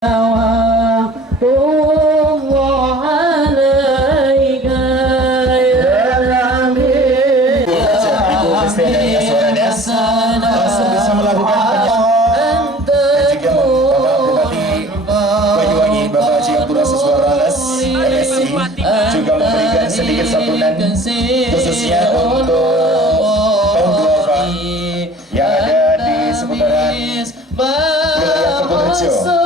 langsung bisa melakukan penyanyi dan juga Bapak Bupati Banyuwangi Bapak Haji Abdullah Siswara Anas MSI juga memberikan sedikit santunan khususnya untuk kaum duafa yang ada di seputaran wilayah Kebonrejo.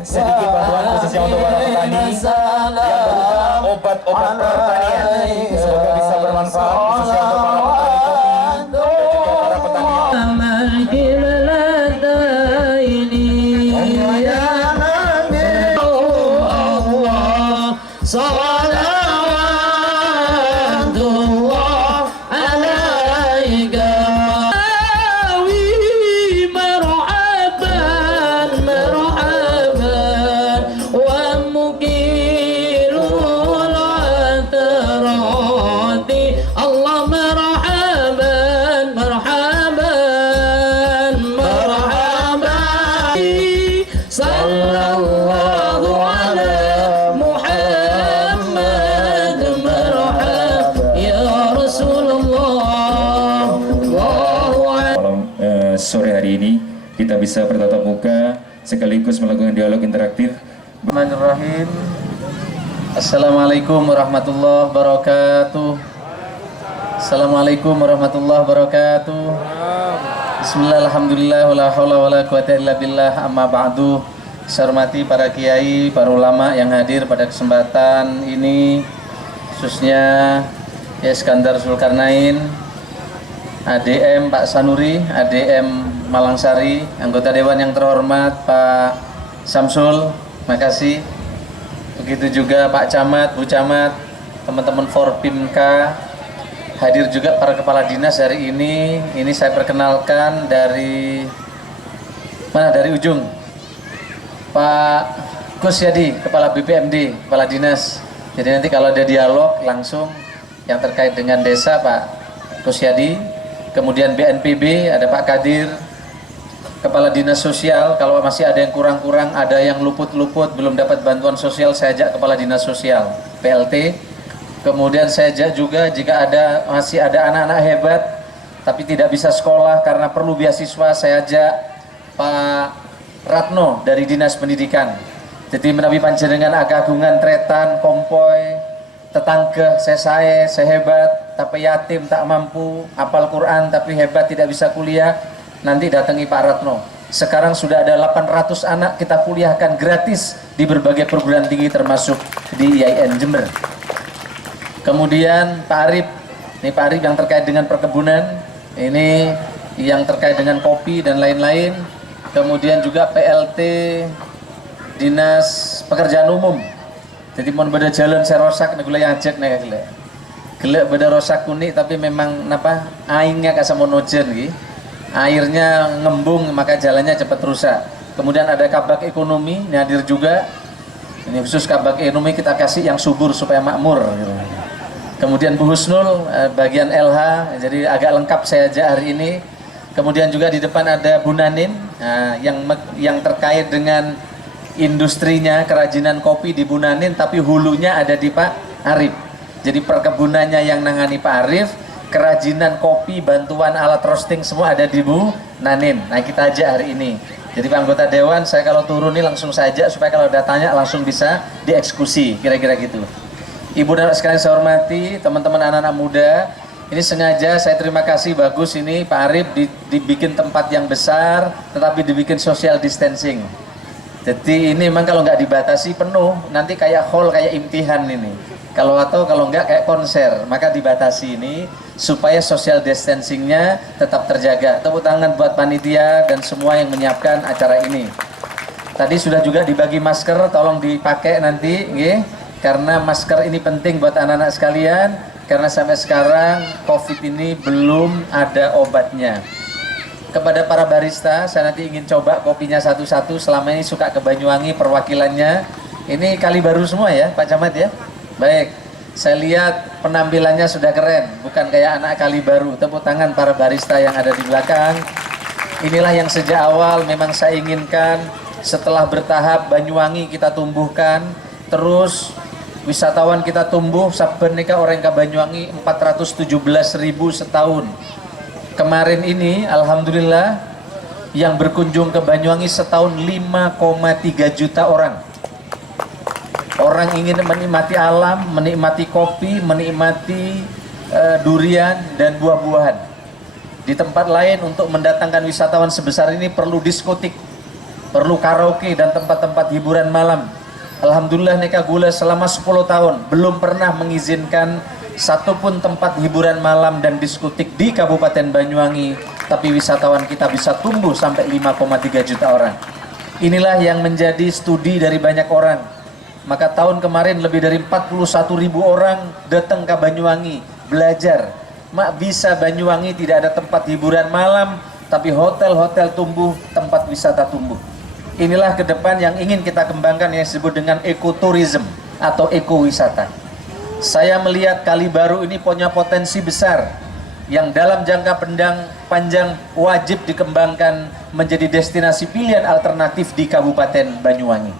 Sedikit bantuan khususnya untuk para petani yang berupa obat-obat pertanian. Semoga bisa bermanfaat khususnya untuk para petani kopi dan juga para petani sore hari ini kita bisa bertatap muka sekaligus melakukan dialog interaktif. Bismillahirrahmanirrahim. Assalamualaikum warahmatullahi wabarakatuh. Assalamualaikum warahmatullahi wabarakatuh. Bismillah, alhamdulillah, wala haula wala quwata illa billah, amma ba'du. Saya hormati para kiai, para ulama yang hadir pada kesempatan ini, khususnya Iskandar Zulkarnain, ADM Pak Sanuri, ADM Malangsari, anggota Dewan yang terhormat Pak Samsul, makasih. Begitu juga Pak Camat, Bu Camat, teman-teman Forpimka, hadir juga para kepala dinas hari ini. Ini saya perkenalkan dari mana? Dari ujung, Pak Kusyadi, Kepala BPMD, Kepala Dinas. Jadi nanti kalau ada dialog langsung yang terkait dengan desa, Pak Kusyadi. Kemudian BNPB ada Pak Kadir, Kepala Dinas Sosial. Kalau masih ada yang kurang-kurang, ada yang luput-luput belum dapat bantuan sosial, saya ajak Kepala Dinas Sosial PLT. Kemudian saya ajak juga jika masih ada anak-anak hebat tapi tidak bisa sekolah karena perlu beasiswa, saya ajak Pak Ratno dari Dinas Pendidikan. Jadi menawi panjenengan akagungan tretan kompoi tetangga saya hebat tapi yatim tak mampu apal Quran tapi hebat tidak bisa kuliah, nanti datangi Pak Ratno. Sekarang sudah ada 800 anak kita kuliahkan gratis di berbagai perguruan tinggi termasuk di IAIN Jember. Kemudian Pak Arif, ini Pak Arif yang terkait dengan perkebunan, ini yang terkait dengan kopi dan lain-lain. Kemudian juga PLT Dinas Pekerjaan Umum. Jadi mau beda jalan saya rosak nih yang ajak nih gelek beda rosak kuning tapi memang napa aingnya kasih monogen gitu, airnya ngembung maka jalannya cepat rusak. Kemudian ada kabak ekonomi ini hadir juga, ini khusus kabak ekonomi kita kasih yang subur supaya makmur gitu. Kemudian Bu Husnul bagian LH, jadi agak lengkap saya ajak hari ini. Kemudian juga di depan ada Bu Nanin, nah, yang terkait dengan industrinya kerajinan kopi di Bu Nanin, tapi hulunya ada di Pak Arif. Jadi perkebunannya yang nangani Pak Arif, kerajinan kopi, bantuan alat roasting semua ada di Bu Nanin. Nah kita ajak hari ini. Jadi Pak anggota Dewan, saya kalau turun ini langsung saja supaya kalau ada tanya langsung bisa dieksekusi, kira-kira gitu. Ibu dan sekalian saya hormati, teman-teman anak-anak muda, ini sengaja saya terima kasih, bagus ini Pak Arif dibikin tempat yang besar, tetapi dibikin social distancing. Jadi ini memang kalau nggak dibatasi penuh, nanti kayak hall, kayak imtihan ini. Kalau nggak kayak konser, maka dibatasi ini supaya social distancingnya tetap terjaga. Tepuk tangan buat panitia dan semua yang menyiapkan acara ini. Tadi sudah juga dibagi masker, tolong dipakai nanti, karena masker ini penting buat anak-anak sekalian. Karena sampai sekarang COVID ini belum ada obatnya. Kepada para barista, saya nanti ingin coba kopinya satu-satu. Selama ini suka ke Banyuwangi perwakilannya. Ini kali baru semua ya Pak Camat ya. Baik, Saya lihat penampilannya sudah keren, bukan kayak anak kali baru. Tepuk tangan para barista yang ada di belakang. Inilah yang sejak awal memang saya inginkan. Setelah bertahap Banyuwangi kita tumbuhkan, terus wisatawan kita tumbuh. Saben nika orang ke Banyuwangi 417.000 setahun. Kemarin ini alhamdulillah yang berkunjung ke Banyuwangi setahun 5,3 juta orang. Orang ingin menikmati alam, menikmati kopi, menikmati durian dan buah-buahan. Di tempat lain untuk mendatangkan wisatawan sebesar ini perlu diskotik, perlu karaoke dan tempat-tempat hiburan malam. Alhamdulillah Neka Gula selama 10 tahun belum pernah mengizinkan satupun tempat hiburan malam dan diskotik di Kabupaten Banyuwangi, tapi wisatawan kita bisa tumbuh sampai 5,3 juta orang. Inilah yang menjadi studi dari banyak orang. Maka tahun kemarin lebih dari 41.000 orang datang ke Banyuwangi belajar. Mak bisa Banyuwangi tidak ada tempat hiburan malam, tapi hotel-hotel tumbuh, tempat wisata tumbuh. Inilah ke depan yang ingin kita kembangkan yang disebut dengan ekoturism atau ekowisata. Saya melihat Kali Baru ini punya potensi besar yang dalam jangka panjang wajib dikembangkan menjadi destinasi pilihan alternatif di Kabupaten Banyuwangi.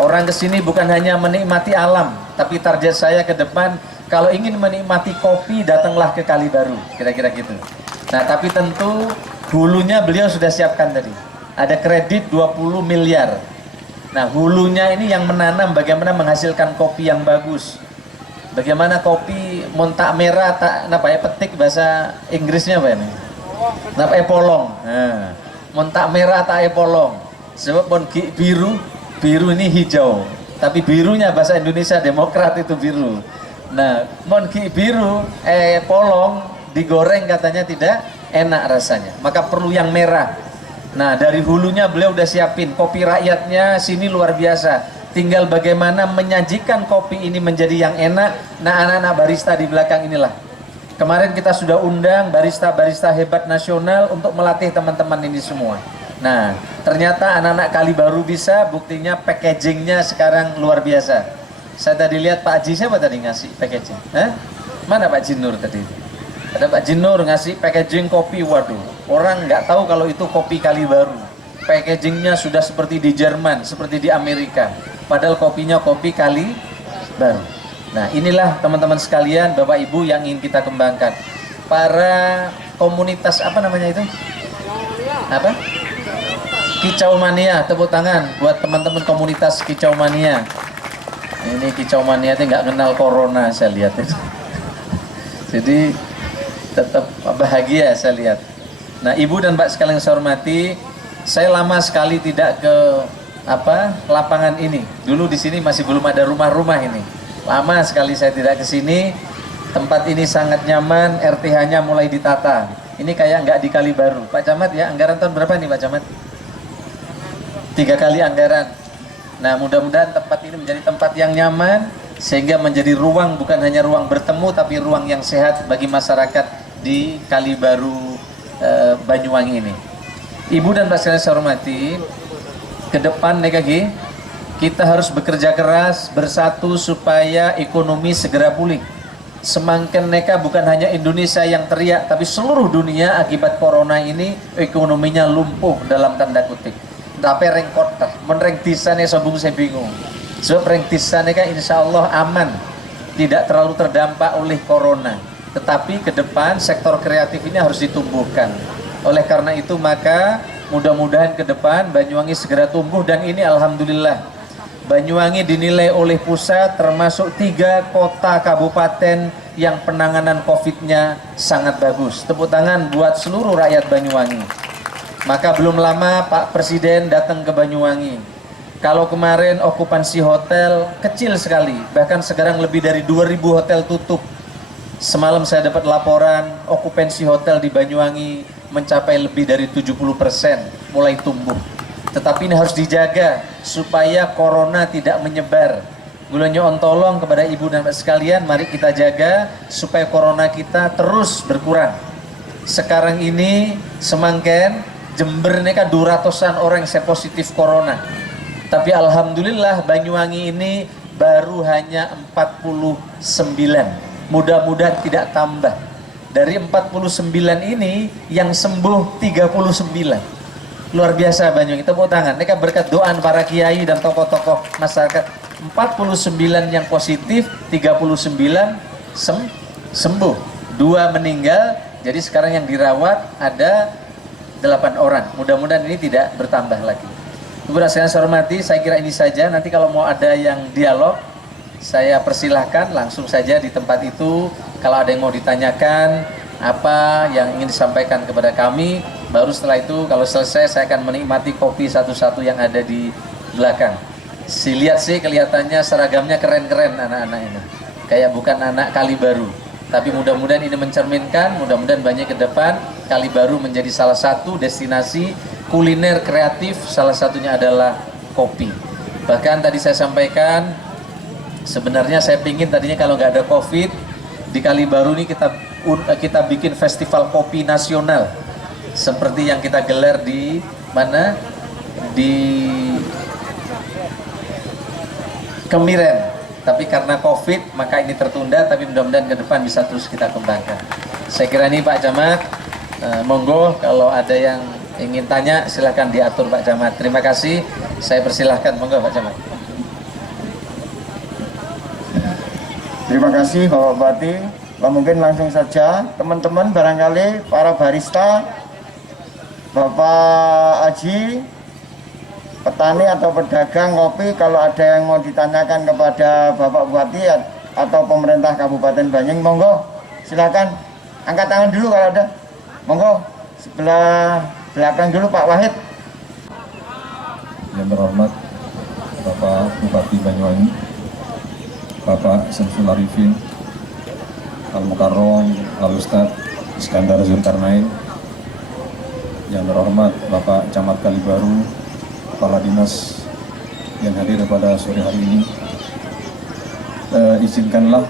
Orang kesini bukan hanya menikmati alam, tapi target saya ke depan kalau ingin menikmati kopi datanglah ke Kali Baru, kira-kira gitu. Nah, tapi tentu hulunya beliau sudah siapkan tadi. Ada kredit 20 miliar. Nah, hulunya ini yang menanam bagaimana menghasilkan kopi yang bagus. Bagaimana kopi montak merah tak apa ya, petik bahasa Inggrisnya apa ini? Napa polong. Nah, montak merah tak polong. Sebab pon biru, biru ini hijau. Tapi birunya bahasa Indonesia Demokrat itu biru. Nah, mon biru polong digoreng katanya tidak enak rasanya. Maka perlu yang merah. Nah, dari hulunya beliau udah siapin kopi rakyatnya sini luar biasa. Tinggal bagaimana menyajikan kopi ini menjadi yang enak. Nah, anak-anak barista di belakang inilah. Kemarin kita sudah undang barista-barista hebat nasional untuk melatih teman-teman ini semua. Nah, ternyata anak-anak Kali Baru bisa, buktinya packagingnya sekarang luar biasa. Saya tadi lihat Pak Haji, siapa tadi ngasih packaging? Hah? Mana Pak Jinur tadi? Ada Pak Jinur ngasih packaging kopi, waduh. Orang nggak tahu kalau itu kopi Kali Baru. Packagingnya sudah seperti di Jerman, seperti di Amerika. Padahal kopinya kopi Kali Baru. Nah, inilah teman-teman sekalian, Bapak Ibu yang ingin kita kembangkan. Para komunitas, apa namanya itu? Apa? Kicau Mania, tepuk tangan buat teman-teman komunitas Kicau Mania. Ini Kicau Mania itu nggak kenal corona, saya lihat itu. Jadi tetap bahagia saya lihat. Nah, Ibu dan Pak sekalian saya hormati, saya lama sekali tidak ke lapangan ini. Dulu di sini masih belum ada rumah-rumah ini. Lama sekali saya tidak ke sini. Tempat ini sangat nyaman, RTH-nya mulai ditata. Ini kayak nggak di Kali Baru. Pak Camat ya, anggaran tahun berapa nih Pak Camat? 3 kali anggaran. Nah, mudah-mudahan tempat ini menjadi tempat yang nyaman sehingga menjadi ruang, bukan hanya ruang bertemu tapi ruang yang sehat bagi masyarakat di Kali Baru Banyuwangi ini. Ibu dan Pak sekalian saya hormati, ke depan NKG kita harus bekerja keras bersatu supaya ekonomi segera pulih. Semakin neka bukan hanya Indonesia yang teriak, tapi seluruh dunia akibat corona ini ekonominya lumpuh dalam tanda kutip. Tapi rengkot, menreng tisane sobung saya bingung. Sebab reng tisane kan insya Allah aman, tidak terlalu terdampak oleh corona. Tetapi ke depan sektor kreatif ini harus ditumbuhkan. Oleh karena itu maka mudah-mudahan ke depan Banyuwangi segera tumbuh, dan ini alhamdulillah Banyuwangi dinilai oleh pusat termasuk 3 kota kabupaten yang penanganan COVID-nya sangat bagus. Tepuk tangan buat seluruh rakyat Banyuwangi. Maka belum lama Pak Presiden datang ke Banyuwangi. Kalau kemarin okupansi hotel kecil sekali, bahkan sekarang lebih dari 2.000 hotel tutup. Semalam saya dapat laporan okupansi hotel di Banyuwangi mencapai lebih dari 70%, mulai tumbuh. Tetapi ini harus dijaga supaya corona tidak menyebar. Gulanya tolong kepada ibu dan bapak sekalian, mari kita jaga supaya corona kita terus berkurang. Sekarang ini semangken Jember ini kan 200-an orang yang positif corona. Tapi alhamdulillah Banyuwangi ini baru hanya 49. Mudah-mudahan tidak tambah. Dari 49 ini yang sembuh 39. Luar biasa Banyuwangi, tepuk tangan. Ini kan berkat doa para kiai dan tokoh-tokoh masyarakat. 49 yang positif, 39 sembuh, 2 meninggal. Jadi sekarang yang dirawat ada 8 orang. Mudah-mudahan ini tidak bertambah lagi. Ibu dan saya hormati, saya kira ini saja. Nanti kalau mau ada yang dialog, saya persilahkan langsung saja di tempat itu. Kalau ada yang mau ditanyakan, apa yang ingin disampaikan kepada kami, baru setelah itu kalau selesai saya akan menikmati kopi satu-satu yang ada di belakang. Lihat sih kelihatannya seragamnya keren-keren anak-anak ini. Kayak bukan anak Kali Baru. Tapi mudah-mudahan ini mencerminkan, mudah-mudahan banyak ke depan Kali Baru menjadi salah satu destinasi kuliner kreatif, salah satunya adalah kopi. Bahkan tadi saya sampaikan, sebenarnya saya pingin tadinya kalau nggak ada COVID, di Kali Baru ini kita bikin festival kopi nasional. Seperti yang kita gelar di mana? Di Kemiren. Tapi karena COVID maka ini tertunda, tapi mudah-mudahan ke depan bisa terus kita kembangkan. Saya kira ini Pak Camat, monggo kalau ada yang ingin tanya silakan diatur Pak Camat. Terima kasih, saya persilahkan, monggo Pak Camat. Terima kasih Bapak Bupati. Mungkin langsung saja teman-teman, barangkali para barista, Bapak Aji, petani atau pedagang kopi, kalau ada yang mau ditanyakan kepada Bapak Bupati atau pemerintah Kabupaten Banyuwangi, monggo silakan angkat tangan dulu kalau ada. Monggo sebelah belakang dulu Pak Wahid. Yang terhormat Bapak Bupati Banyuwangi, Bapak Syamsul Arifin, Al-Mukarrom, Al-Ustadz Iskandar Zulkarnain, yang terhormat Bapak Camat Kali Baru, Kepala Dinas yang hadir pada sore hari ini, izinkanlah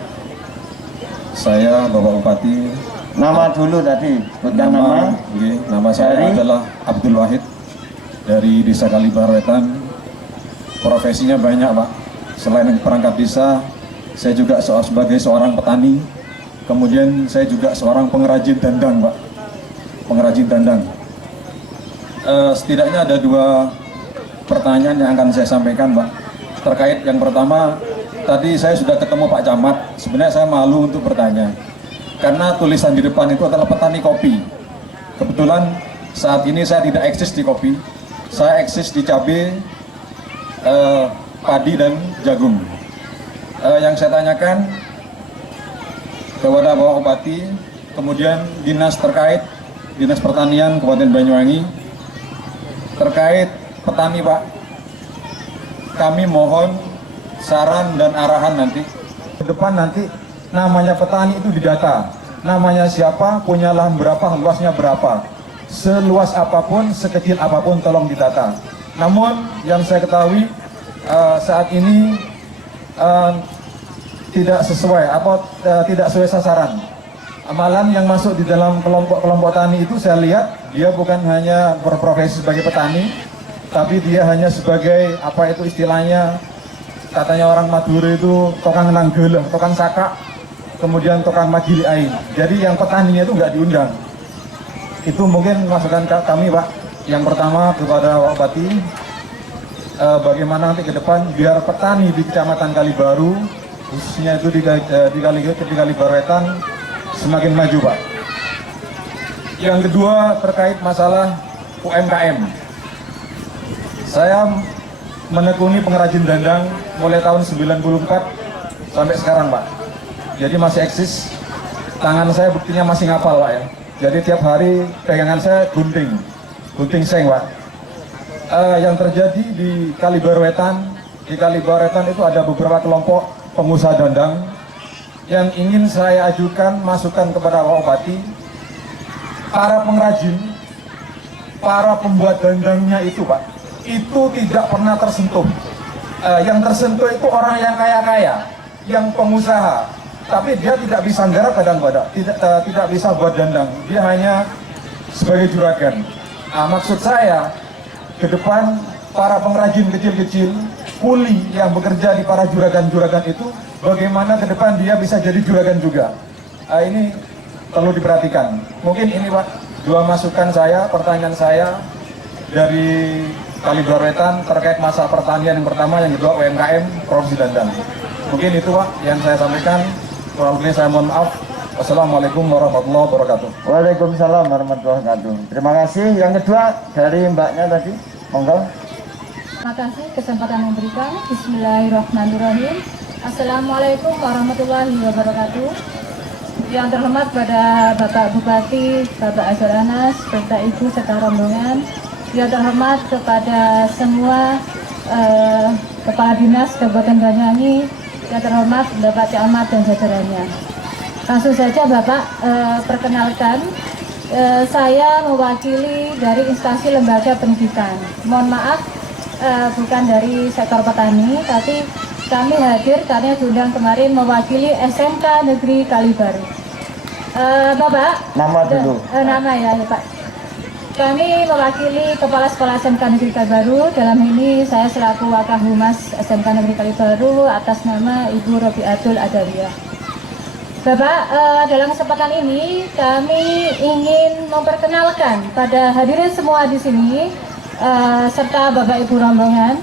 saya Bapak Bupati. Nama dulu tadi, sebutkan nama. Nama saya adalah Abdul Wahid dari Desa Kalibaru Wetan. Profesinya banyak Pak. Selain perangkat desa, saya juga sebagai seorang petani. Kemudian saya juga seorang pengrajin dandang Pak. Pengrajin dandang. Setidaknya ada 2 pertanyaan yang akan saya sampaikan Pak. Terkait yang pertama, tadi saya sudah ketemu Pak Camat. Sebenarnya saya malu untuk bertanya, karena tulisan di depan itu adalah petani kopi. Kebetulan saat ini saya tidak eksis di kopi, saya eksis di cabai, padi dan jagung. Yang saya tanyakan kepada Bapak Bupati, kemudian dinas terkait, Dinas Pertanian Kabupaten Banyuwangi, terkait petani Pak, kami mohon saran dan arahan nanti. Ke depan nanti namanya petani itu didata, namanya siapa, punya lahan berapa, luasnya berapa, seluas apapun, sekecil apapun tolong didata. Namun yang saya ketahui saat ini tidak sesuai tidak sesuai sasaran. Amalan yang masuk di dalam kelompok tani itu saya lihat dia bukan hanya berprofesi sebagai petani, tapi dia hanya sebagai apa itu istilahnya, katanya orang Madura itu tukang nanggel, tukang sakak, kemudian tukang magili air. Jadi yang petaninya itu nggak diundang. Itu mungkin masukan kami Pak. Yang pertama kepada Pak Bupati, bagaimana nanti ke depan biar petani di Kecamatan Kalibaru, khususnya itu di Kalibaru Wetan, semakin maju Pak. Yang kedua terkait masalah UMKM. Saya menekuni pengrajin dandang mulai tahun 94 sampai sekarang Pak. Jadi masih eksis. Tangan saya buktinya masih ngapal Pak ya. Jadi tiap hari pegangan saya gunting seng Pak. Yang terjadi di Kalibaru Wetan, itu ada beberapa kelompok pengusaha dandang yang ingin saya ajukan masukan kepada Bapak Bupati. Para pengrajin, para pembuat dandangnya itu Pak, itu tidak pernah tersentuh. Yang tersentuh itu orang yang kaya-kaya, yang pengusaha, tapi dia tidak bisa nggarap kadang-kadang, tidak bisa buat dandang, dia hanya sebagai juragan. Maksud saya ke depan para pengrajin kecil-kecil, kuli yang bekerja di para juragan-juragan itu, bagaimana ke depan dia bisa jadi juragan juga. Ini perlu diperhatikan. Mungkin ini Pak, dua masukan saya, pertanyaan saya dari Kaliber Wetan terkait masa pertanian yang pertama, yang kedua UMKM Provinsi Banten. Mungkin itu Pak yang saya sampaikan. Kurang lebih saya mohon maaf. Wassalamualaikum warahmatullahi wabarakatuh. Waalaikumsalam warahmatullahi wabarakatuh. Terima kasih. Yang kedua dari mbaknya tadi, monggo. Terima kasih kesempatan memberikan. Bismillahirrahmanirrahim. Assalamualaikum warahmatullahi wabarakatuh. Yang terhormat pada Bapak Bupati, Bapak Azhar Anas, Bapak Ibu serta rombongan. Yang terhormat kepada semua Kepala Dinas Kabupaten Banyuwangi. Yang terhormat Bapak Camat dan jajarannya. Langsung saja Bapak, perkenalkan, saya mewakili dari instansi lembaga pendidikan. Mohon maaf, bukan dari sektor petani, tapi kami hadir karena diundang kemarin mewakili SMK Negeri Kalibaru. Bapak, Nama dulu. Nama ya Pak. Kami mewakili Kepala Sekolah SMK Negeri Kalibaru. Dalam ini saya selaku Wakahumas SMK Negeri Kalibaru atas nama Ibu Robiatul Adawiyah. Bapak, dalam kesempatan ini kami ingin memperkenalkan pada hadirin semua di sini serta Bapak Ibu rombongan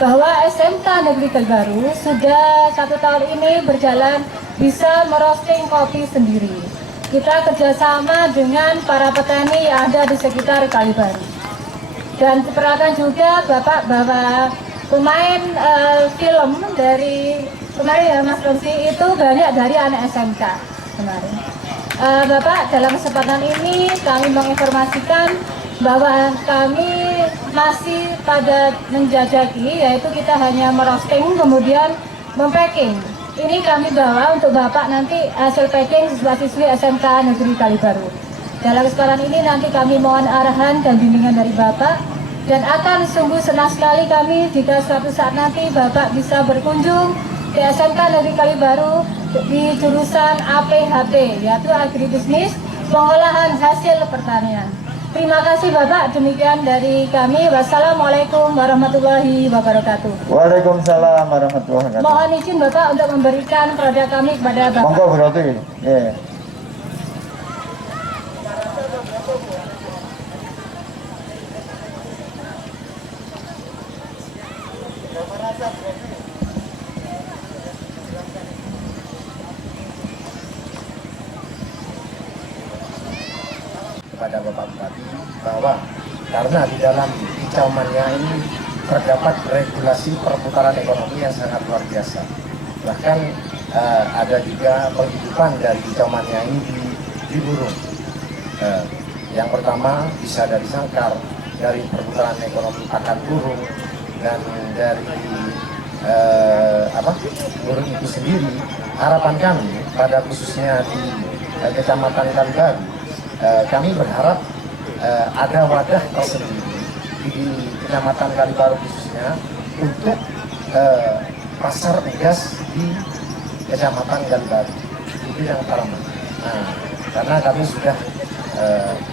bahwa SMK Negeri Kalibaru sudah 1 tahun ini berjalan bisa merosting kopi sendiri. Kita kerjasama dengan para petani yang ada di sekitar Kalibaru. Dan diperhatikan juga Bapak bahwa pemain film dari kemarin ya Mas Romsi itu banyak dari anak SMK kemarin. Bapak, dalam kesempatan ini kami menginformasikan bahwa kami masih pada menjajaki, yaitu kita hanya merosting kemudian mempacking. Ini kami bawa untuk Bapak nanti hasil packing siswa-siswi SMK Negeri Kalibaru. Dalam kesempatan ini nanti kami mohon arahan dan bimbingan dari Bapak, dan akan sungguh senang sekali kami jika suatu saat nanti Bapak bisa berkunjung di SMK Negeri Kalibaru di jurusan APHP, yaitu Agribisnis Pengolahan Hasil Pertanian. Terima kasih Bapak, demikian dari kami. Wassalamualaikum warahmatullahi wabarakatuh. Waalaikumsalam warahmatullahi wabarakatuh. Mohon izin Bapak untuk memberikan produk kami kepada Bapak. Monggo berarti. Ya. Kepada Bapak Bupati bahwa karena di dalam kicauannya ini terdapat regulasi perputaran ekonomi yang sangat luar biasa. Bahkan ada juga penghidupan dari kicauannya ini di burung. Yang pertama bisa dari sangkar, dari perputaran ekonomi pakan burung, dan dari burung itu sendiri. Harapan kami pada khususnya di Kecamatan Kalibaru, kami berharap ada wadah tersendiri di Kecamatan Kalibaru khususnya untuk pasar unggas di Kecamatan Kalibaru. Itu yang pertama. Nah, karena kami sudah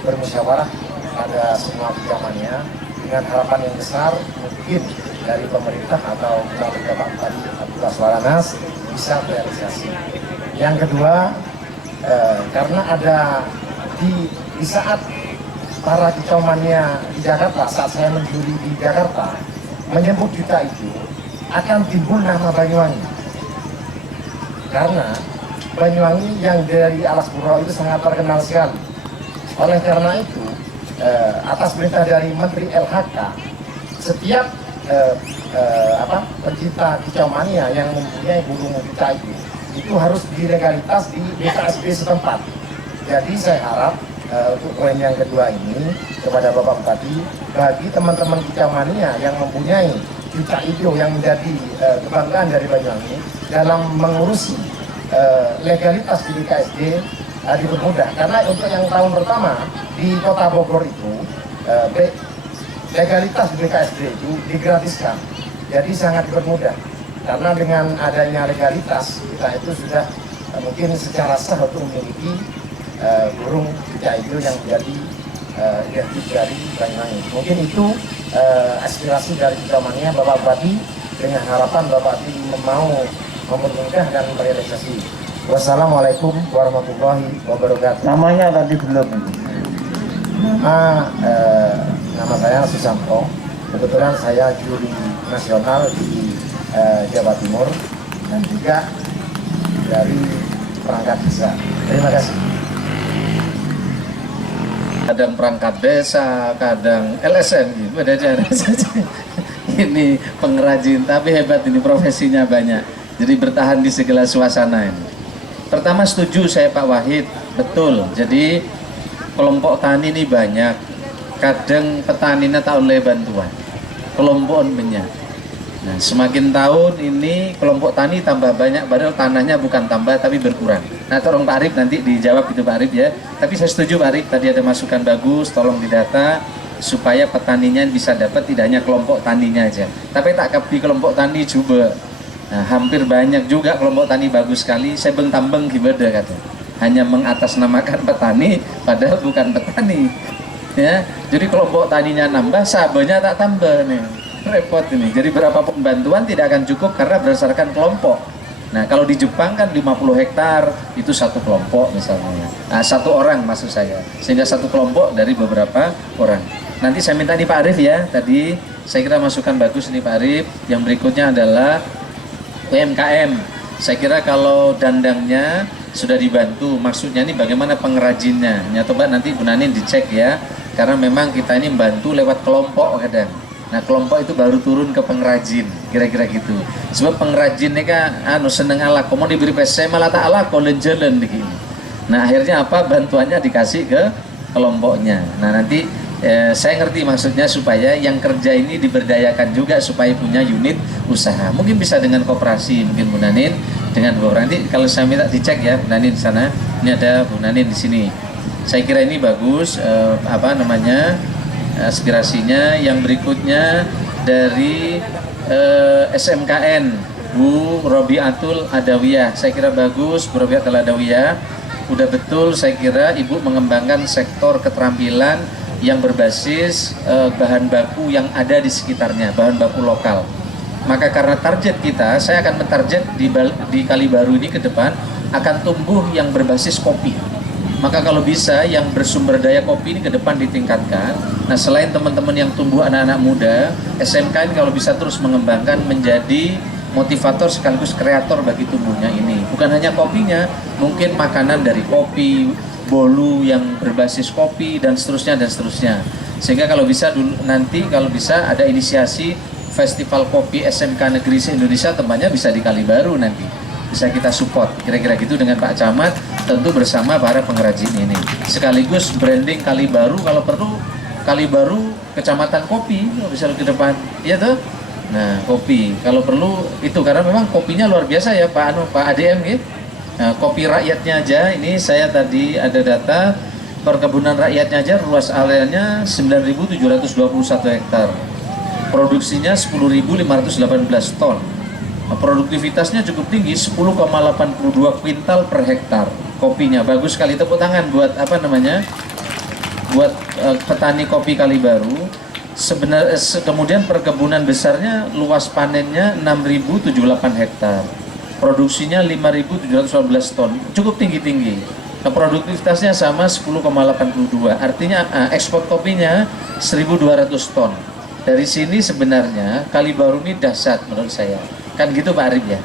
bermusyawarah pada semua kecamatannya dengan harapan yang besar, mungkin dari pemerintah atau melalui Bapak Bupati Abdullah Azhar Anas bisa realisasi. Yang kedua, karena ada di saat para kicauannya di Jakarta, saat saya menjuri di Jakarta menyebut juta itu, akan timbul nama Banyuwangi, karena Banyuwangi yang dari Alas Purwo itu sangat terkenal sekali. Oleh karena itu, atas perintah dari Menteri LHK, setiap pencinta kicauannya yang mempunyai burung juta itu harus dilegalitas di BKSD setempat. Jadi saya harap untuk poin yang kedua ini kepada Bapak Bupati, bagi teman-teman kicauannya yang mempunyai juta hijau yang menjadi kebanggaan dari Banyuwangi dalam mengurusi legalitas di BKSD dipermudah. Karena untuk yang tahun pertama di Kota Bogor itu legalitas di BKSD itu digratiskan, jadi sangat dipermudah. Karena dengan adanya legalitas kita itu sudah mungkin secara sah untuk memiliki burung juta hijau yang menjadi identik dari Banyuwangi. Mungkin itu aspirasi dari utamanya Bapak Bupati dengan harapan Bapak Bupati mau mempermudah dan merealisasi. Wassalamualaikum warahmatullahi wabarakatuh. Namanya tadi belum. Nama saya Susanto. Kebetulan saya juri nasional di Jawa Timur dan juga dari perangkat desa. Terima kasih. Kadang perangkat desa, kadang LSM gitu, ada cara saja. Ini pengrajin, tapi hebat ini profesinya banyak. Jadi bertahan di segala suasana ini. Pertama setuju saya Pak Wahid, betul. Jadi kelompok tani ini banyak. Kadang petaninya tak oleh bantuan, kelompokan banyak. Nah, semakin tahun ini kelompok tani tambah banyak, padahal tanahnya bukan tambah tapi berkurang. Nah, tolong Pak Arif nanti dijawab itu Pak Arif ya. Tapi saya setuju Pak Arif, tadi ada masukan bagus, tolong didata supaya petaninya bisa dapat, tidak hanya kelompok taninya aja. Tapi tak di kelompok tani juga. Nah, hampir banyak juga kelompok tani bagus sekali. Saya beng-tambeng gimana kata. Hanya mengatasnamakan petani, padahal bukan petani. Ya, jadi kelompok taninya nambah, sabanya tak tambah nih. Repot ini. Jadi berapapun bantuan tidak akan cukup karena berdasarkan kelompok. Nah, kalau di Jepang kan 50 hektar itu satu kelompok misalnya. Nah, satu orang maksud saya. Sehingga satu kelompok dari beberapa orang. Nanti saya minta nih Pak Arif ya. Tadi saya kira masukan bagus nih Pak Arif. Yang berikutnya adalah UMKM. Saya kira kalau dandangnya sudah dibantu, maksudnya ini bagaimana pengrajinnya. Ya, coba nanti Bu Nanin dicek ya. Karena memang kita ini membantu lewat kelompok kadang. Nah, kelompok itu baru turun ke pengrajin, kira-kira gitu. Sebab pengrajin ini kan seneng ala, komo diberi PC malah tak ala kolen jalan begini. Nah, akhirnya apa? Bantuannya dikasih ke kelompoknya. Nah, nanti saya ngerti maksudnya supaya yang kerja ini diberdayakan juga supaya punya unit usaha. Mungkin bisa dengan koperasi, mungkin Bu Nanin dengan beberapa. Nanti kalau saya minta dicek ya Bu Nanin di sana. Ini ada Bu Nanin di sini. Saya kira ini bagus aspirasinya. Yang berikutnya dari SMKN Bu Robiatul Adawiyah. Saya kira bagus Bu Robiatul Adawiyah. Udah betul saya kira Ibu mengembangkan sektor keterampilan yang berbasis bahan baku yang ada di sekitarnya, bahan baku lokal. Maka karena target kita, saya akan mentarget di Kalibaru ini ke depan akan tumbuh yang berbasis kopi. Maka kalau bisa yang bersumber daya kopi ini ke depan ditingkatkan. Nah, selain teman-teman yang tumbuh anak-anak muda, SMK ini kalau bisa terus mengembangkan menjadi motivator sekaligus kreator bagi tumbuhnya ini. Bukan hanya kopinya, mungkin makanan dari kopi, bolu yang berbasis kopi dan seterusnya dan seterusnya. Sehingga kalau bisa dulu nanti kalau bisa ada inisiasi Festival Kopi SMK Negeri se-Indonesia, tempatnya bisa di Kalibaru nanti. Bisa kita support kira-kira gitu dengan Pak Camat, tentu bersama para pengrajin ini. Sekaligus branding Kalibaru, kalau perlu Kalibaru Kecamatan Kopi bisa ke depan. Iya tuh. Nah, kopi kalau perlu itu karena memang kopinya luar biasa ya Pak ADM gitu. Nah, kopi rakyatnya aja ini saya tadi ada data perkebunan rakyatnya aja luas areanya 9.721 hektar. Produksinya 10.518 ton. Nah, produktivitasnya cukup tinggi 10,82 kuintal per hektar. Kopinya bagus sekali, tepuk tangan buat buat petani kopi Kalibaru. Kemudian perkebunan besarnya luas panennya 6.078 hektar. Produksinya 5.718 ton, cukup tinggi-tinggi. Produktivitasnya sama 10,82. Artinya ekspor kopinya 1.200 ton. Dari sini sebenarnya Kalibaru ini dahsyat menurut saya. Kan gitu Pak Arif ya.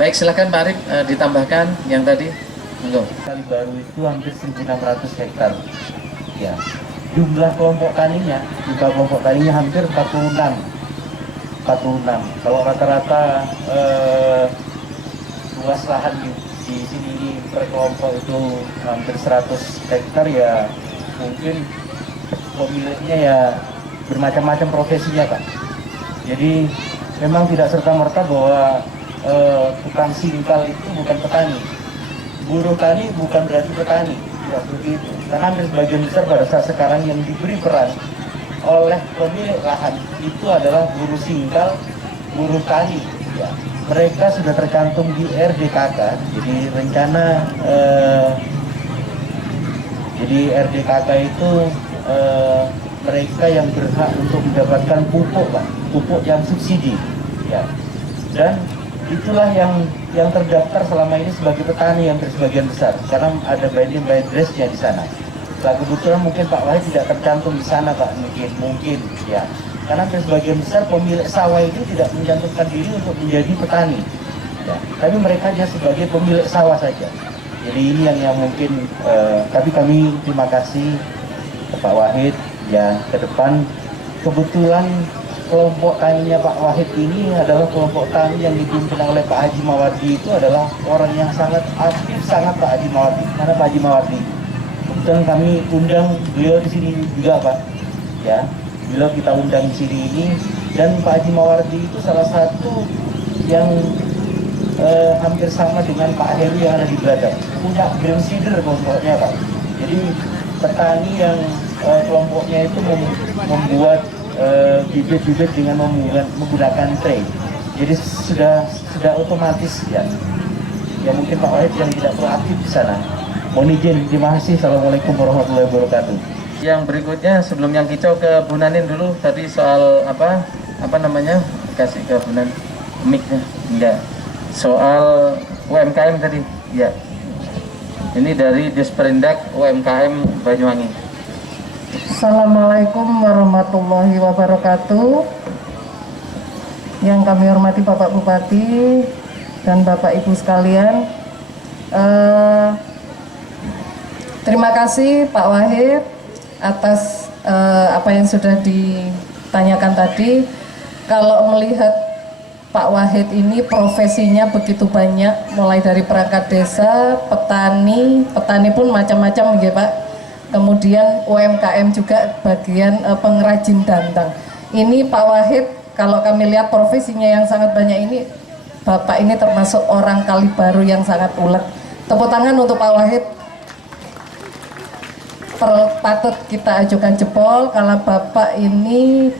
Baik, silakan Pak Arif ditambahkan yang tadi. Enggak. Kalibaru itu hampir 1.600 hektar. Ya. Jumlah kelompok taninya hampir 46. Kalau rata-rata luas lahan di sini per kelompok itu hampir 100 hektar ya, mungkin pemiliknya ya bermacam-macam profesinya Pak. Jadi memang tidak serta-merta bahwa tukang singkal itu bukan petani. Buruh tani bukan berarti petani. Tidak begitu. Karena hampir sebagian besar pada saat sekarang yang diberi peran oleh pemilik lahan itu adalah buruh singkal, buruh tani. Ya. Mereka sudah tercantum di RDKK. Jadi RDKK itu mereka yang berhak untuk mendapatkan pupuk, Pak, pupuk yang subsidi, ya. Dan itulah yang terdaftar selama ini sebagai petani yang sebagian besar, karena ada binding dressnya di sana. Nah, kebetulan mungkin Pak Wahid tidak tercantum di sana, Pak, mungkin, ya. Karena sebagian besar pemilik sawah ini tidak mencantumkan diri untuk menjadi petani, ya. Tapi mereka hanya sebagai pemilik sawah saja. Jadi ini yang mungkin, tapi kami terima kasih ke Pak Wahid, ya, ke depan kebetulan kelompok taninya Pak Wahid ini adalah kelompok tani yang dipimpin oleh Pak Haji Mawardi. Itu adalah orang yang sangat aktif, sangat Pak Haji Mawardi. Mana Pak Haji Mawardi? Kemudian kami undang beliau di sini juga, Pak. Ya, beliau kita undang di sini ini, dan Pak Haji Mawardi itu salah satu yang hampir sama dengan Pak Heru yang ada di Belanda. Punya green seeder kelompoknya, Pak. Jadi petani yang kelompoknya itu membuat bibit-bibit dengan menggunakan tray. Jadi sudah otomatis, ya. Ya mungkin Pak Wahid yang tidak proaktif di sana. Mohon izin, terima kasih. Assalamualaikum warahmatullahi wabarakatuh. Yang berikutnya sebelum yang kicau ke Bu Nanin dulu, tadi soal apa namanya, kasih ke Bu Nanin mic-nya, enggak, soal UMKM tadi, ya. Ini dari Disperindak UMKM Banyuwangi. Assalamualaikum warahmatullahi wabarakatuh. Yang kami hormati Bapak Bupati dan Bapak Ibu sekalian, terima kasih Pak Wahid atas apa yang sudah ditanyakan tadi. Kalau melihat Pak Wahid ini profesinya begitu banyak, mulai dari perangkat desa, petani pun macam-macam ya Pak. Kemudian UMKM juga bagian pengrajin dandang. Ini Pak Wahid, kalau kami lihat profesinya yang sangat banyak ini, Bapak ini termasuk orang Kalibaru yang sangat ulet. Tepuk tangan untuk Pak Wahid. Patut kita ajukan jempol kalau Bapak ini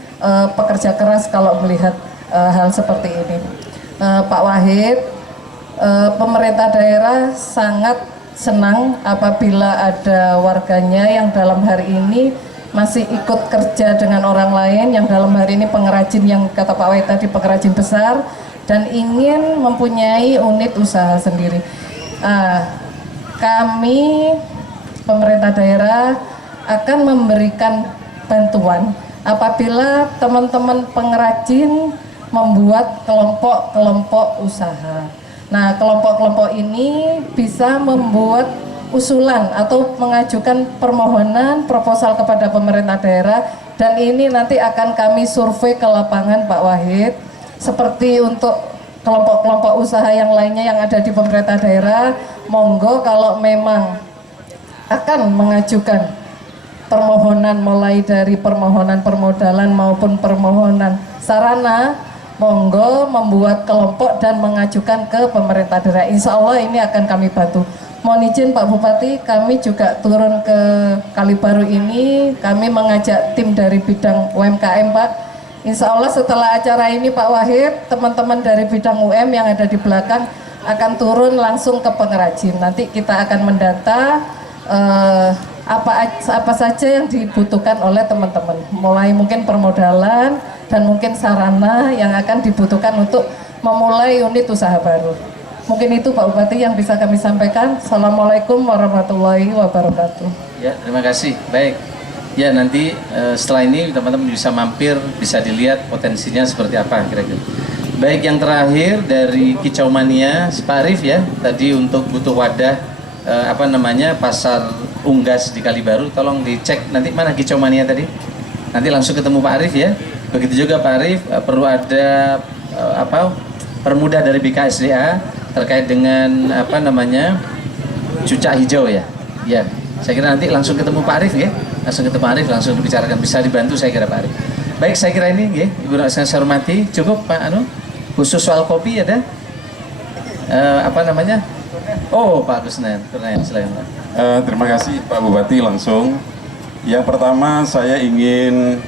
pekerja keras kalau melihat hal seperti ini. Pak Wahid, pemerintah daerah sangat senang apabila ada warganya yang dalam hari ini masih ikut kerja dengan orang lain, yang dalam hari ini pengrajin, yang kata Pak Wahid tadi pengrajin besar, dan ingin mempunyai unit usaha sendiri. Kami pemerintah daerah akan memberikan bantuan apabila teman-teman pengrajin membuat kelompok-kelompok usaha. Nah, kelompok-kelompok ini bisa membuat usulan atau mengajukan permohonan proposal kepada pemerintah daerah, dan ini nanti akan kami survei ke lapangan Pak Wahid. Seperti untuk kelompok-kelompok usaha yang lainnya yang ada di pemerintah daerah, monggo kalau memang akan mengajukan permohonan mulai dari permohonan permodalan maupun permohonan sarana, monggo membuat kelompok dan mengajukan ke pemerintah daerah. Insya Allah ini akan kami bantu. Mohon izin Pak Bupati, kami juga turun ke Kalibaru ini, kami mengajak tim dari bidang UMKM Pak. Insya Allah setelah acara ini Pak Wahid, teman-teman dari bidang UM yang ada di belakang akan turun langsung ke pengrajin. Nanti kita akan mendata apa saja yang dibutuhkan oleh teman-teman, mulai mungkin permodalan dan mungkin sarana yang akan dibutuhkan untuk memulai unit usaha baru. Mungkin itu Pak Bupati yang bisa kami sampaikan. Assalamualaikum warahmatullahi wabarakatuh. Ya, terima kasih. Baik. Ya, nanti setelah ini teman-teman bisa mampir, bisa dilihat potensinya seperti apa kira-kira. Baik, yang terakhir dari Kicau Mania, Pak Arif ya, tadi untuk butuh wadah pasar unggas di Kalibaru, tolong dicek nanti mana Kicau Mania tadi. Nanti langsung ketemu Pak Arif ya. Begitu juga Pak Arif, perlu ada permudah dari BKSDA terkait dengan cucak hijau ya. Ya, saya kira nanti langsung ketemu Pak Arif ya. Langsung ketemu Pak Arif, langsung dibicarakan, bisa dibantu saya kira Pak Arif. Baik, saya kira ini ya, Ibu saya hormati, cukup Pak khusus soal kopi ada Oh, Pak Kusnen, silakan Pak. Terima kasih Pak Bupati langsung. Yang pertama saya ingin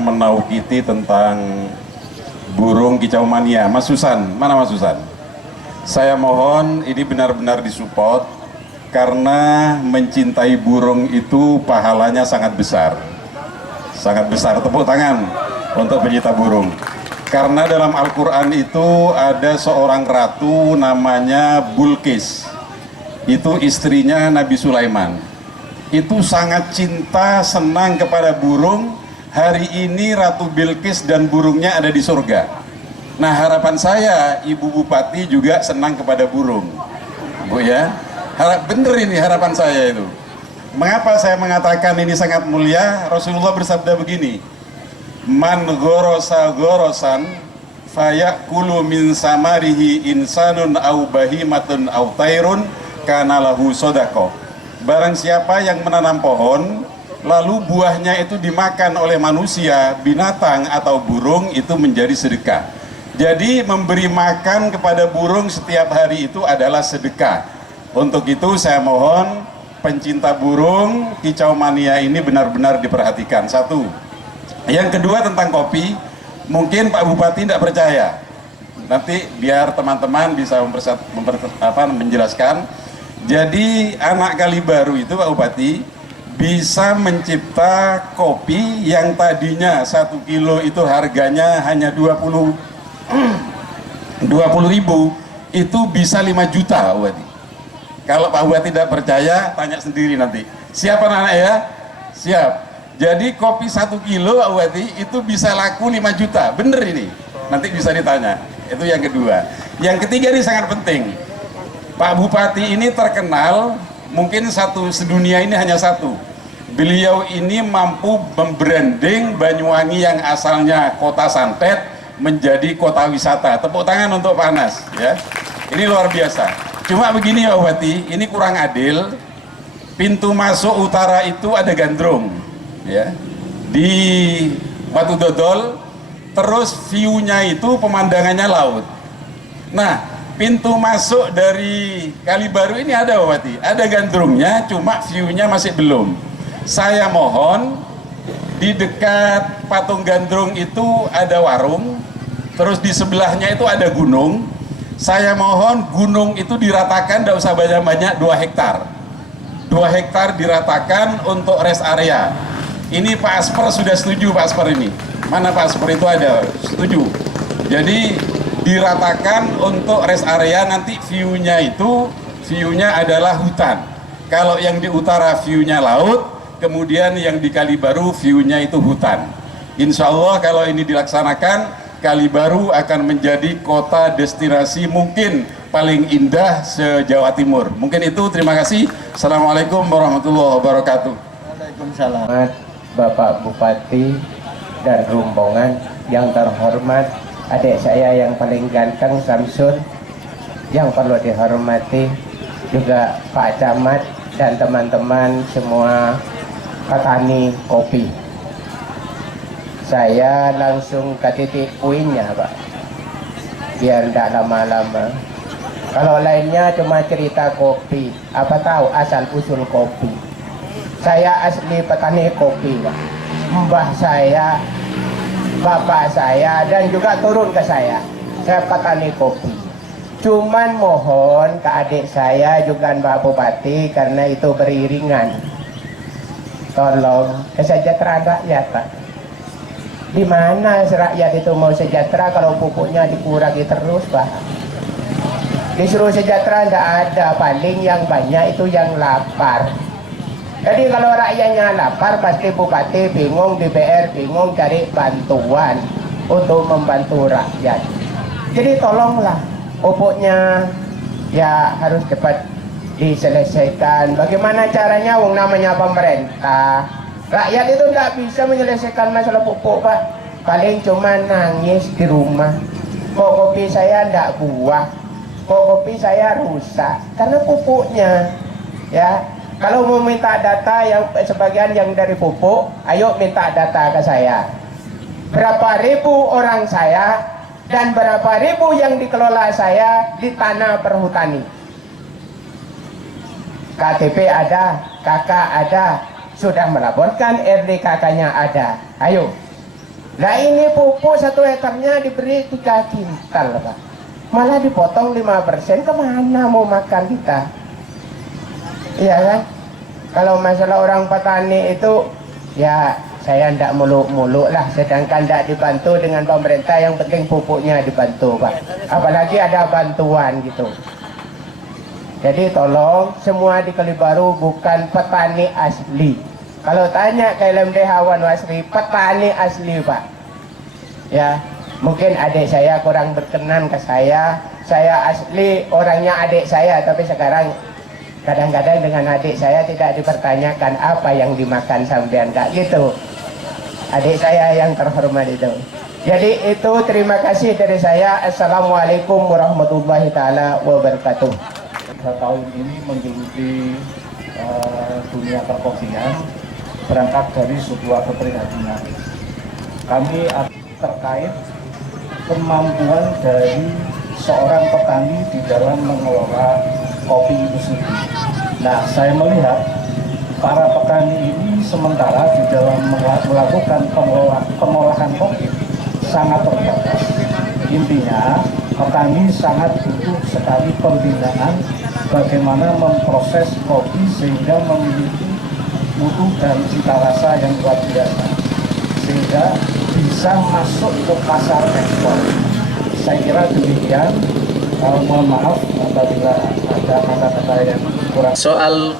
menaukiti tentang burung kicau mania. Mas Susan, mana Mas Susan? Saya mohon ini benar-benar disupport karena mencintai burung itu pahalanya sangat besar. Sangat besar, tepuk tangan untuk pencinta burung. Karena dalam Al-Quran itu ada seorang ratu namanya Bulqis. Itu istrinya Nabi Sulaiman. Itu sangat cinta, senang kepada burung. Hari ini Ratu Bilqis dan burungnya ada di surga. Nah, harapan saya Ibu Bupati juga senang kepada burung, Bu ya. Bener ini harapan saya itu. Mengapa saya mengatakan ini sangat mulia? Rasulullah bersabda begini, man ghorosa ghorosan fayakulu min samarihi insanun au bahimatun au tairun kana lahu sodako. Barang siapa yang menanam pohon lalu buahnya itu dimakan oleh manusia, binatang atau burung, itu menjadi sedekah. Jadi memberi makan kepada burung setiap hari itu adalah sedekah. Untuk itu saya mohon pencinta burung Kicau Mania ini benar-benar diperhatikan. Satu. Yang kedua tentang kopi, mungkin Pak Bupati tidak percaya. Nanti biar teman-teman bisa menjelaskan. Jadi anak Kalibaru itu Pak Bupati bisa mencipta kopi yang tadinya 1 kilo itu harganya hanya 20.000, itu bisa 5 juta Pak Bupati. Kalau Pak Bupati tidak percaya, tanya sendiri nanti. Siap anak-anak ya? Siap. Jadi kopi 1 kilo Pak Bupati itu bisa laku 5 juta. Bener ini? Nanti bisa ditanya. Itu yang kedua. Yang ketiga ini sangat penting. Pak Bupati ini terkenal, mungkin sedunia ini hanya satu. Beliau ini mampu membranding Banyuwangi yang asalnya kota santet menjadi kota wisata. Tepuk tangan untuk Pak Anas ya. Ini luar biasa. Cuma begini Pak Bupati, ini kurang adil. Pintu masuk utara itu ada gandrung ya. Di Batu Dodol, terus view-nya itu pemandangannya laut. Nah, pintu masuk dari Kalibaru ini ada Pak Bupati, ada gandrungnya, cuma view-nya masih belum. Saya mohon di dekat patung gandrung itu ada warung, terus di sebelahnya itu ada gunung. Saya mohon gunung itu diratakan, tidak usah banyak-banyak, 2 hektar. 2 hektar diratakan untuk rest area. Ini Pak Asper sudah setuju, Pak Asper ini. Mana Pak Asper itu ada, setuju. Jadi diratakan untuk rest area, nanti view-nya itu, view-nya adalah hutan. Kalau yang di utara view-nya laut, kemudian yang di Kalibaru view-nya itu hutan. Insya Allah kalau ini dilaksanakan, Kalibaru akan menjadi kota destinasi mungkin paling indah se-Jawa Timur. Mungkin itu, terima kasih. Assalamualaikum warahmatullahi wabarakatuh. Waalaikumsalam. Bapak Bupati dan rombongan yang terhormat, adik saya yang paling ganteng Samsun, yang perlu dihormati juga Pak Camat dan teman-teman semua petani kopi. Saya langsung ke titik poinnya Pak, biar tidak lama-lama. Kalau lainnya cuma cerita kopi, apa tahu asal usul kopi. Saya asli petani kopi Pak. Mbah saya, bapak saya, dan juga turun ke saya petani kopi. Cuman mohon ke adik saya juga Pak Bupati, karena itu beriringan, tolong kesejahteraan rakyat Pak. Di mana rakyat itu mau sejahtera kalau pupuknya dikurangi terus Pak? Disuruh sejahtera tidak ada, paling yang banyak itu yang lapar. Jadi kalau rakyatnya lapar, pasti Bupati bingung, DPR bingung cari bantuan untuk membantu rakyat. Jadi tolonglah pupuknya ya harus cepat diselesaikan. Bagaimana caranya? Wong namanya pemerintah, rakyat itu tidak bisa menyelesaikan masalah pupuk Pak. Paling cuma nangis di rumah. Kok kopi saya tidak buah, kok kopi saya rusak karena pupuknya ya. Kalau mau minta data yang sebagian yang dari pupuk, ayo minta data ke saya. Berapa ribu orang saya dan berapa ribu yang dikelola saya di tanah perhutani. KTP ada, KK ada, sudah melaporkan, RDKK-nya ada. Ayo. Nah ini pupuk 1 hekarnya diberi 3 kintal Pak. Malah dipotong 5%, kemana mau makan kita? Iya kan? Kalau masalah orang petani itu ya saya ndak muluk-muluk lah, sedangkan ndak dibantu dengan pemerintah, yang penting pupuknya dibantu Pak, apalagi ada bantuan gitu. Jadi tolong semua di Kalibaru bukan petani asli. Kalau tanya ke LMDH Wanwasri, petani asli Pak. Ya, mungkin adik saya kurang berkenan ke saya asli, orangnya adik saya, tapi sekarang kadang-kadang dengan adik saya tidak dipertanyakan apa yang dimakan sampean, kak gitu. Adik saya yang terhormat itu. Jadi itu terima kasih dari saya. Assalamualaikum warahmatullahi taala wabarakatuh. Tahun ini menggeluti dunia perkopian berangkat dari sebuah keprihatinan. Kami terkait kemampuan dari seorang petani di dalam mengelola kopi itu sendiri. Nah, saya melihat para petani ini sementara di dalam melakukan pengolahan kopi sangat terbatas. Intinya, petani sangat butuh sekali pembinaan bagaimana memproses kopi sehingga memiliki mutu dan cita rasa yang luar biasa, sehingga bisa masuk ke pasar ekspor. Saya kira demikian. Mohon maaf apabila ada kata-kata yang kurang. Soal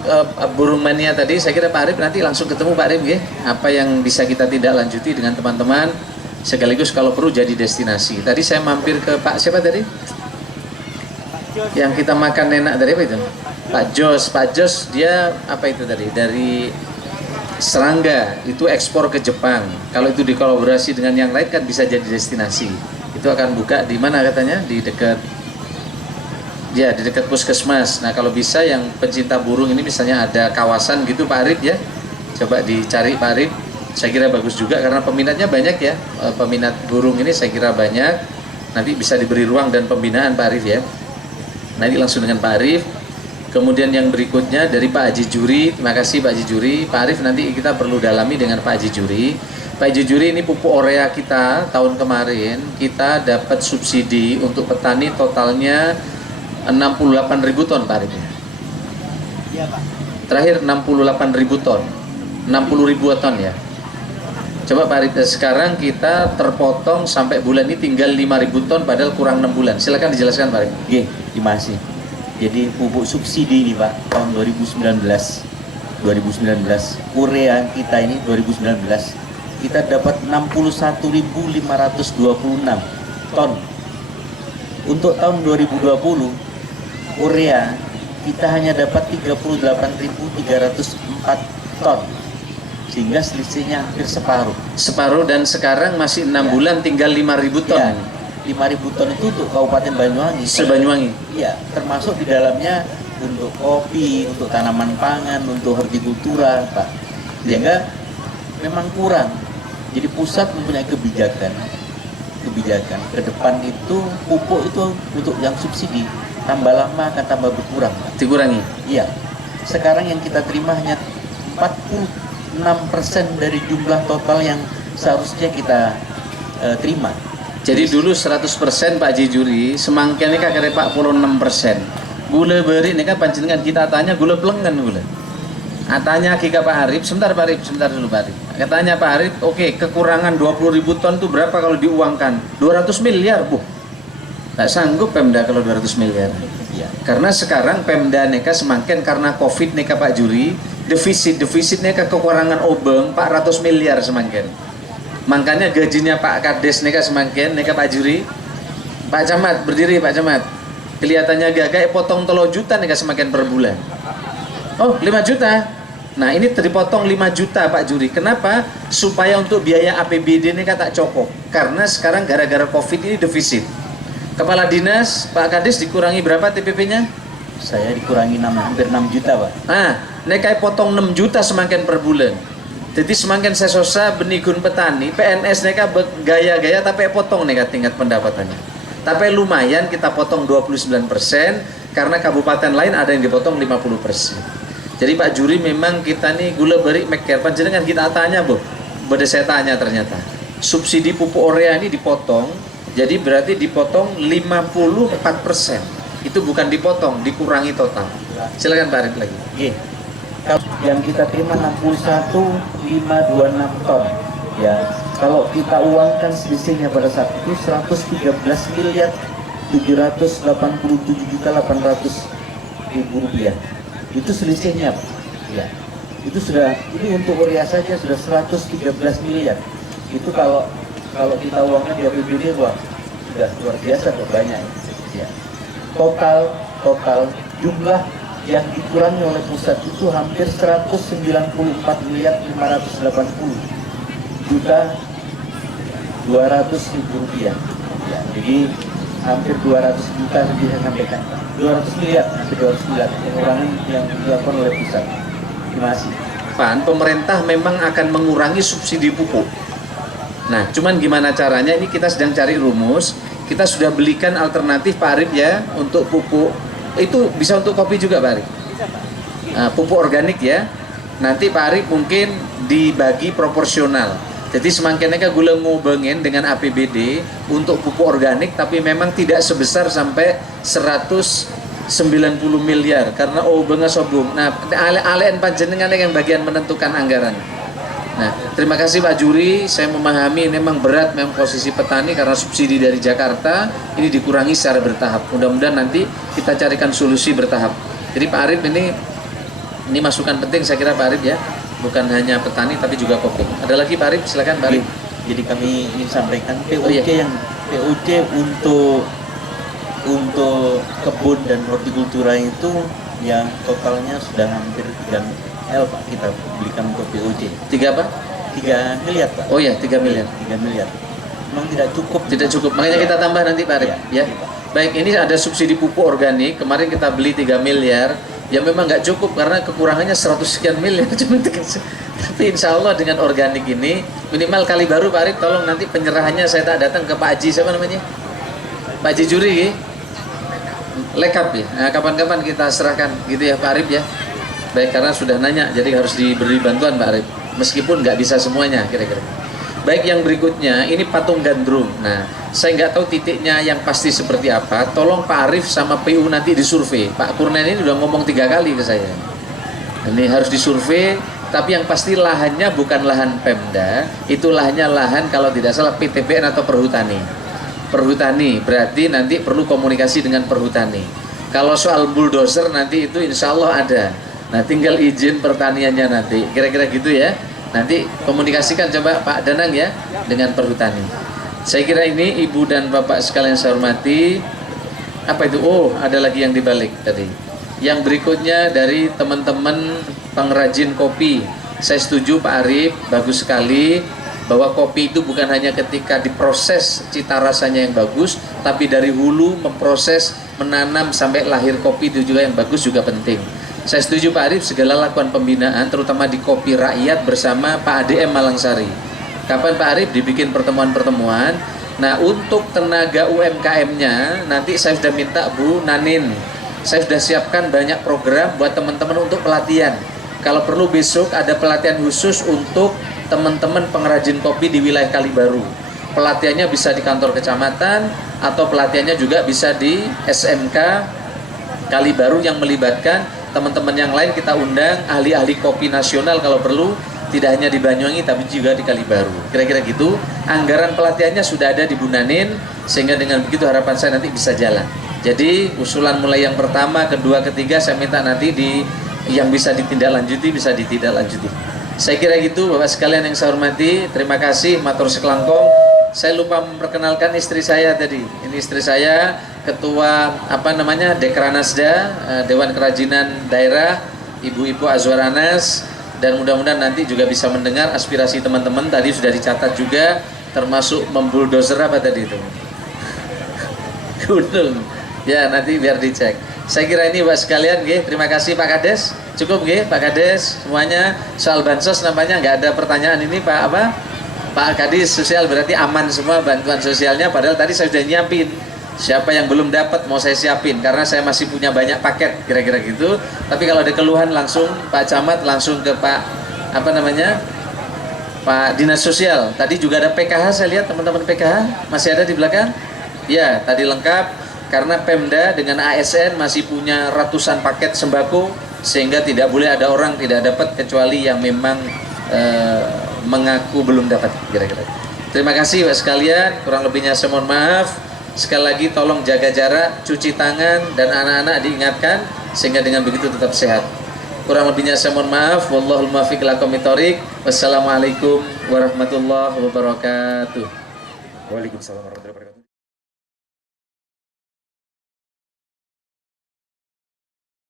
burung mania tadi, saya kira Pak Arif nanti langsung ketemu Pak Arif ya. Apa yang bisa kita tidak lanjuti dengan teman-teman, sekaligus kalau perlu jadi destinasi. Tadi saya mampir ke Pak siapa tadi? Yang kita makan enak dari apa itu? Pak Jos dia apa itu tadi? Dari serangga, itu ekspor ke Jepang. Kalau itu dikolaborasi dengan yang lain kan bisa jadi destinasi. Itu akan buka di mana katanya? Di dekat puskesmas. Nah kalau bisa yang pencinta burung ini misalnya ada kawasan gitu Pak Arif ya, coba dicari Pak Arif. Saya kira bagus juga karena peminatnya banyak ya, peminat burung ini saya kira banyak. Nanti bisa diberi ruang dan pembinaan Pak Arif ya. Nanti langsung dengan Pak Arif. Kemudian yang berikutnya dari Pak Haji Juri. Terima kasih Pak Haji Juri. Pak Arif nanti kita perlu dalami dengan Pak Haji Juri. Pak Haji Juri ini pupuk urea kita tahun kemarin kita dapat subsidi untuk petani totalnya 68.000 ton Pak Arif. Iya Pak. Terakhir 68.000 ton, 60.000 ton ya. Coba Pak Arif, sekarang kita terpotong sampai bulan ini tinggal 5.000 ton padahal kurang 6 bulan. Silakan dijelaskan Pak Arif. Oke, terima kasih. Jadi pupuk subsidi ini Pak tahun 2019 urea kita ini 2019 kita dapat 61.526 ton. Untuk tahun 2020 urea kita hanya dapat 38.304 ton, sehingga selisihnya hampir separuh dan sekarang masih 6 bulan tinggal 5.000 ton ya, 5.000 ton itu untuk Kabupaten Banyuwangi. Sebanyuwangi? Iya, termasuk di dalamnya untuk kopi, untuk tanaman pangan, untuk hortikultura Pak, sehingga memang kurang. Jadi pusat mempunyai kebijakan ke depan itu pupuk itu untuk yang subsidi tambah lama akan tambah berkurang. Dikurangi? Iya. Sekarang yang kita terima hanya 46% dari jumlah total yang seharusnya kita terima. Jadi dulu 100% Pak Haji Juri, semangkin ini kakak 46%. Gula beri ini kan pancingan kita tanya gula pelengan gula. Katanya Kika Pak Arif, sebentar Pak Arif, sebentar dulu Pak Arif. Katanya Pak Arif, oke, kekurangan 20.000 ton itu berapa kalau diuangkan? 200 miliar, Bu. Tak sanggup Pemda kalau 200 miliar. Ya. Karena sekarang Pemda neka semakin karena Covid neka Pak Juri, defisit neka kekurangan obeng 400 miliar semakin. Makanya gajinya Pak Kades neka semakin neka Pak Juri. Pak Camat berdiri Pak Camat. Kelihatannya gagak potong 3 juta neka semakin per bulan. Oh 5 juta. Nah ini dipotong 5 juta Pak Juri. Kenapa? Supaya untuk biaya APBD ini tak cukup. Karena sekarang gara-gara Covid ini defisit. Kepala Dinas Pak Kades dikurangi berapa TPP-nya? Saya dikurangi hampir 6 juta Pak. Nah, nekai potong 6 juta semakin per bulan. Jadi semakin sesosa benigun petani, PNS neka gaya-gaya tapi potong neka tingkat pendapatannya. Tapi lumayan kita potong 29% karena kabupaten lain ada yang dipotong 50%. Jadi Pak Juri memang kita nih gula beri meker panjenengan kita tanya Bu. Beda saya tanya ternyata. Subsidi pupuk urea ini dipotong, jadi berarti dipotong 54%. Itu itu bukan dipotong, dikurangi total. Silakan Pak Arif lagi. Kalau yang kita terima 61.526 ton, ya kalau kita uangkan selisihnya pada saat itu 113.787.800.000 rupiah. Itu selisihnya, ya. Itu sudah, ini untuk urea saja sudah 113 miliar. Itu kalau kita uangkan di APBD, wah sudah luar biasa tuh, banyak. Ya. Total jumlah yang dikurangi oleh pusat itu hampir 194.400.200.000 rupiah. Ya, jadi hampir 200 juta lebih saya sampaikan. 200 miliar, hampir 200 miliar pengurangan yang dilakukan oleh pusat. Terima kasih. Pemerintah memang akan mengurangi subsidi pupuk. Nah, cuman gimana caranya? Ini kita sedang cari rumus. Kita sudah belikan alternatif Pak Arif ya untuk pupuk. Itu bisa untuk kopi juga Pak Arif. Nah, pupuk organik ya. Nanti Pak Arif mungkin dibagi proporsional. Jadi semakin mereka gula ngubengin dengan APBD untuk pupuk organik, tapi memang tidak sebesar sampai 190 miliar karena benga sobung. Nah, alen panjenengan yang bagian menentukan anggaran. Nah, terima kasih Pak Juri. Saya memahami memang berat memang posisi petani karena subsidi dari Jakarta ini dikurangi secara bertahap. Mudah-mudahan nanti kita carikan solusi bertahap. Jadi Pak Arif ini masukan penting saya kira Pak Arif ya. Bukan hanya petani tapi juga kopi. Ada lagi Pak Arif, silakan Pak Arif. Jadi kami ingin sampaikan POC yang POC untuk kebun dan hortikultura itu yang totalnya sudah hampir 3 M Pak, kita belikan untuk POC. 3 apa? 3 miliar Pak. Oh ya, 3 miliar. 3 miliar. Memang tidak cukup. Tidak cukup. Makanya kita tambah nanti Pak Arif ya. Baik, ini ada subsidi pupuk organik. Kemarin kita beli 3 miliar. Ya memang nggak cukup karena kekurangannya 100 sekian miliar. Tapi insya Allah dengan organik ini minimal kali baru Pak Arif, tolong nanti penyerahannya saya tak datang ke Pak Haji, siapa namanya? Pak Haji Juri lekap ya. Nah, kapan-kapan kita serahkan gitu ya Pak Arif ya. Baik, karena sudah nanya jadi harus diberi bantuan Pak Arif. Meskipun nggak bisa semuanya kira-kira. Baik, yang berikutnya ini patung gandrung. Nah, saya nggak tahu titiknya yang pasti seperti apa. Tolong Pak Arif sama PU nanti disurvei. Pak Kurnian ini udah ngomong 3 kali ke saya. Ini harus disurvei, tapi yang pasti lahannya bukan lahan Pemda, itu lahannya lahan kalau tidak salah PTPN atau Perhutani. Perhutani berarti nanti perlu komunikasi dengan Perhutani. Kalau soal bulldozer nanti itu insya Allah ada. Nah, tinggal izin pertaniannya nanti. Kira-kira gitu ya. Nanti komunikasikan coba Pak Danang ya dengan Perhutani. Saya kira ini Ibu dan Bapak sekalian saya hormati. Apa itu? Oh, ada lagi yang dibalik tadi. Yang berikutnya dari teman-teman pengrajin kopi. Saya setuju Pak Arif, bagus sekali bahwa kopi itu bukan hanya ketika diproses cita rasanya yang bagus, tapi dari hulu memproses, menanam sampai lahir kopi itu juga yang bagus juga penting. Saya setuju Pak Arif segala lakukan pembinaan terutama di kopi rakyat bersama Pak ADM Malangsari. Kapan Pak Arif dibikin pertemuan-pertemuan. Nah, untuk tenaga UMKM-nya nanti saya sudah minta Bu Nanin. Saya sudah siapkan banyak program buat teman-teman untuk pelatihan. Kalau perlu besok ada pelatihan khusus untuk teman-teman pengrajin kopi di wilayah Kalibaru. Pelatihannya bisa di kantor kecamatan atau pelatihannya juga bisa di SMK Kalibaru yang melibatkan teman-teman yang lain. Kita undang ahli-ahli kopi nasional kalau perlu, tidak hanya di Banyuwangi tapi juga di Kalibaru. Kira-kira gitu. Anggaran pelatihannya sudah ada di Bu Nanin, sehingga dengan begitu harapan saya nanti bisa jalan. Jadi usulan mulai yang pertama, kedua, ketiga saya minta nanti yang bisa ditindaklanjuti bisa ditindaklanjuti. Saya kira gitu Bapak sekalian yang saya hormati. Terima kasih matur sekelangkong. Saya lupa memperkenalkan istri saya tadi. Ini istri saya, Ketua Dekranasda, Dewan Kerajinan Daerah, Ibu-Ibu Azwar Anas, dan mudah-mudahan nanti juga bisa mendengar aspirasi teman-teman. Tadi sudah dicatat juga, termasuk membuldozer apa tadi itu? Gunung. Ya, nanti biar dicek. Saya kira ini Bapak sekalian, terima kasih Pak Kades. Cukup Pak Kades, semuanya soal bansos namanya nggak ada pertanyaan ini Pak Kadis sosial berarti aman semua bantuan sosialnya, padahal tadi saya sudah nyiapin. Siapa yang belum dapat mau saya siapin karena saya masih punya banyak paket kira-kira gitu. Tapi kalau ada keluhan langsung Pak Camat langsung ke Pak Pak Dinas Sosial. Tadi juga ada PKH, saya lihat teman-teman PKH masih ada di belakang. Ya, tadi lengkap. karena Pemda dengan ASN masih punya ratusan paket sembako, sehingga tidak boleh ada orang tidak dapat kecuali yang memang mengaku belum dapat, kira-kira. Terima kasih Pak sekalian, kurang lebihnya saya mohon maaf. Sekali lagi tolong jaga jarak, cuci tangan, dan anak-anak diingatkan sehingga dengan begitu tetap sehat. Kurang lebihnya saya mohon maaf. Wallahul muwaffiq ila aqwamit thoriq. Wassalamualaikum warahmatullahi wabarakatuh. Waalaikumsalam warahmatullahi wabarakatuh.